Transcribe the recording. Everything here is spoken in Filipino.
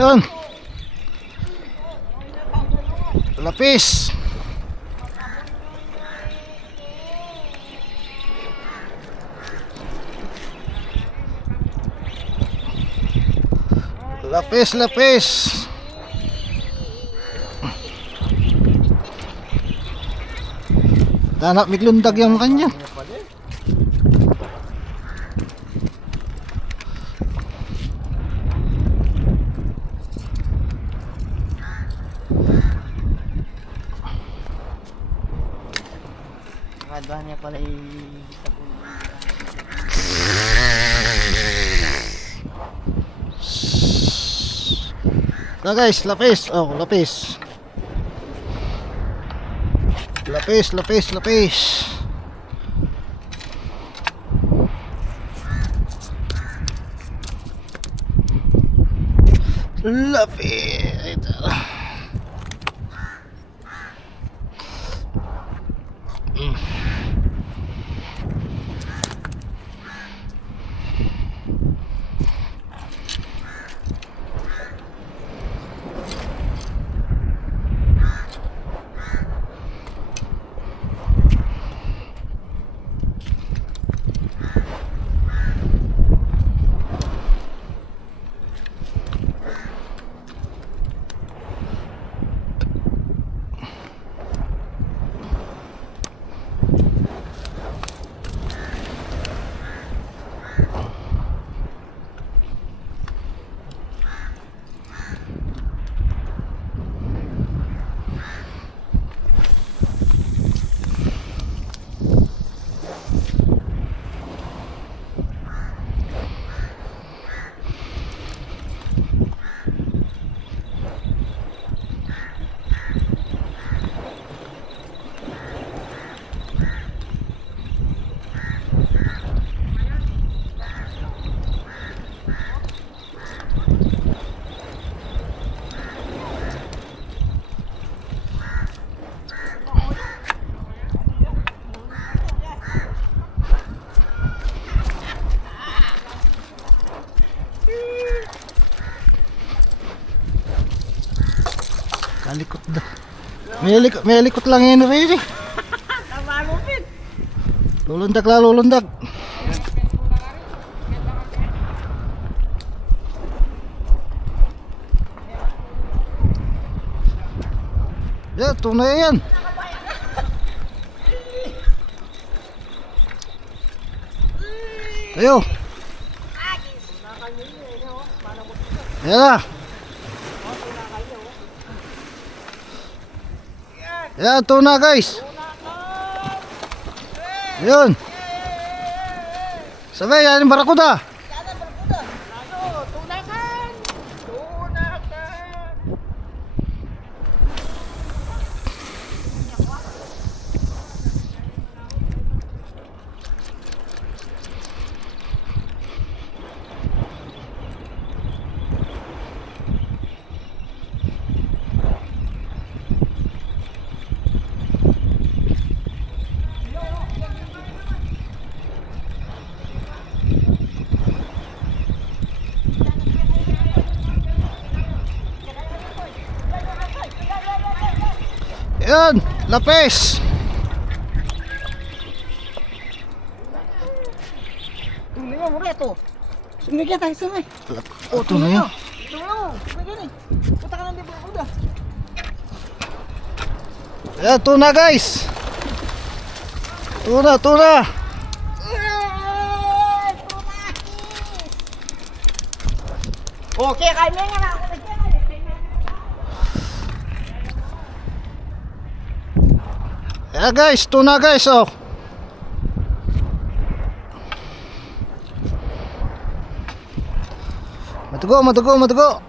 Yun. Lapis. Lapis, lapis. Tanak miglundag yung kanya. Kadwa niya pala i-sabon. Na guys, lapis. Oh, lapis. Lapis, lapis, lapis. Lapis. Kalikot dah. May likot lang yan rin eh. Tama mo, Pin. Lulundag lang, lulundag. Ya, tunay yan. Ayo. Ayan na. Ayan, tuna guys. Ayan. Sabay, yan yung barakuda. Yan, lapis. Tunay mo, mura ito. Sumigyan tayo, sumay. Oh, tunay yan. Tunay mo, sumigyan eh. Puta ka lang di ba kuda. Yan, tuna guys. Tuna, tuna. Okay, kaya nga na ako. Yan guys, tuna guys, oh. Matugo, matugo, matugo.